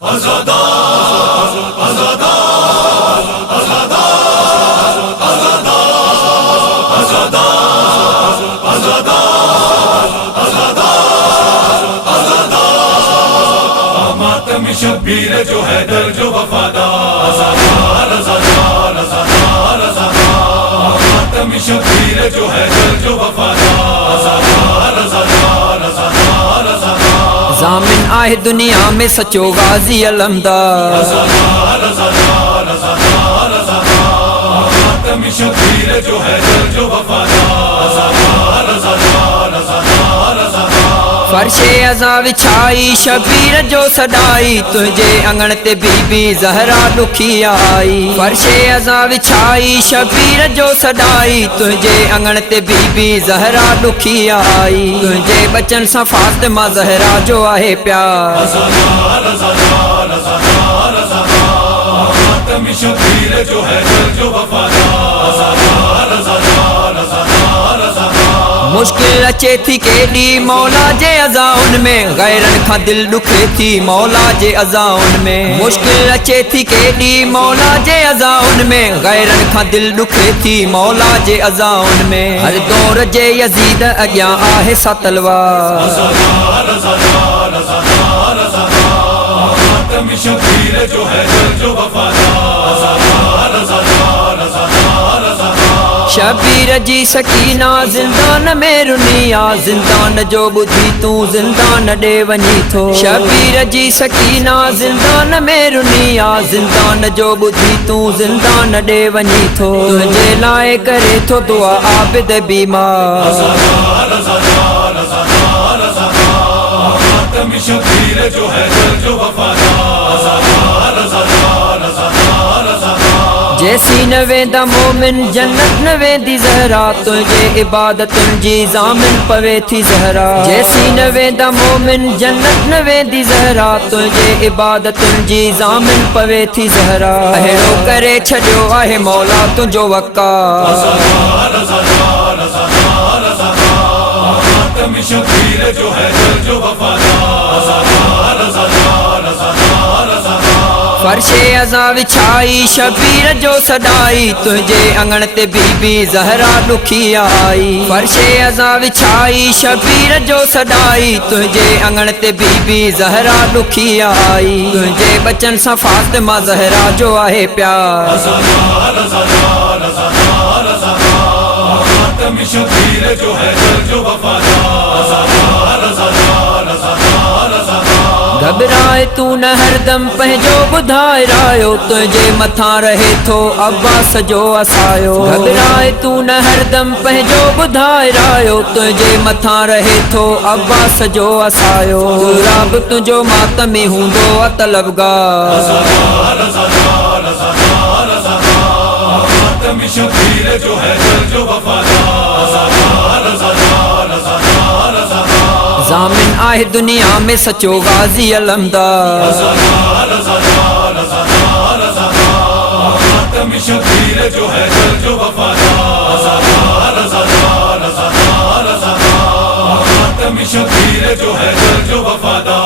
आज़ादा आज़ादा आज़ादा आज़ादा आज़ादा आज़ादा आज़ादा आज़ादा मातम शब्बीर जो हैदर जो वफादार आज़ादार आज़ादार आज़ादार आज़ादार मातम शब्बीर जो हैदर जो वफादार आज़ादार आज़ादार आज़ादार आज़ादार ज़ामिन आहे दुनिया में सचो गाज़ी अलमदार आज़ादार आज़ादार आज़ादार आज़ादार मातम शब्बीर जो हैदर जो वफादार आज़ादार आज़ादार आज़ादार आज़ादार फर्शे अज़ा विछाई शबीर जो सदाई तुझे अंगण ते बीबी ज़हरा दुखी आई। फर्शे अज़ा विछाई शबीर जो सदाई तुझे अंगण ते बीबी ज़हरा दुखी आई। तुझे बचन सां फातिमा ज़हरा जो आहे प्यार आज़ादार आज़ादार आज़ादार आज़ादार मातम शब्बीर जो हैदर जो वफादार आज़ादार आज़ादार आज़ादार आज़ादार मुश्किल अचे थी केॾी मौला जे अज़ाउन में गैरन खां दिल दुखे थी मौला जे अज़ाउन में। मुश्किल अचे थी केॾी मौला जे अज़ाउन में गैरन खां दिल दुखे थी मौला जे अज़ाउन में। हर दौर जे यज़ीद अॻियां आहे सा तलवार आज़ादार आज़ादार आज़ादार आज़ादार मातम शब्बीर जो हैदर जो वफादार आज़ादार आज़ादार आज़ादार आज़ादार शबीर जी सकीना ज़िंदान में रुनिया ज़िंदान जो बुधी तू ज़िंदान ॾे वञी थो। शबीर जी सकीना ज़िंदान में रुनिया ज़िंदान जो बुधी तू ज़िंदान ॾे वञी थो। तुंहिंजे लाइ करे थो दुआ आबिद बीमार आज़ादार आज़ादार आज़ादार आज़ादार मातम शब्बीर जो हैदर जो वफादार आज़ादार आज़ादार आज़ादार आज़ादार जैसी न वेंदा मोमिन जन्नत न वेंदी ज़हरा तुझे इबादतुनि जी ज़ामिन पवे थी ज़हरा। जैसी न वेंदा मोमिन जन्नत न वेंदी ज़हरा तुझे इबादतुनि जी ज़ामिन पवे थी ज़हरा। अहिड़ो करे छॾियो आहे मौला तुंहिंजो वक़ार आज़ादार आज़ादार आज़ादार आज़ादार मातम शब्बीर जो हैदर जो वफादार आज़ादार आज़ादार आज़ादार आज़ादार फर्शे अज़ा विछाई शबीर जो सदाई तुझे अंगण ते बीबी ज़हरा दुखी आई। फर्शे अज़ा विछाई शबीर जो सदाई तुझे अंगण ते बीबी ज़हरा दुखी आई। तुझे बचन सां फातिमा ज़हरा जो आहे प्यार आज़ादार आज़ादार आज़ादार आज़ादार मातम शब्बीर जो हैदर जो वफादार आज़ादार आज़ादार आज़ादार आज़ादार घबराए तू न हरदम पंहिंजो ॿुधाए रायो तुंहिंजे मथां रहे थो अब्बास जो असायो। घबराए तू न हरदम पंहिंजो ॿुधाए रायो तुंहिंजे मथां रहे थो अब्बास जो असायो। रब तुंहिंजो मातमी हूंदो तलबगार आज़ादार आज़ादार आज़ादार आज़ादार मातम शब्बीर जो हैदर जो वफादार आज़ादार आज़ादार आज़ादार आज़ादार ज़ामिन आहे दुनिया में सचो गाज़ी अलमदार आज़ादार आज़ादार आज़ादार आज़ादार मातम शब्बीर जो हैदर जो वफादार आज़ादार आज़ादार आज़ादार आज़ादार मातम शब्बीर जो हैदर जो वफादार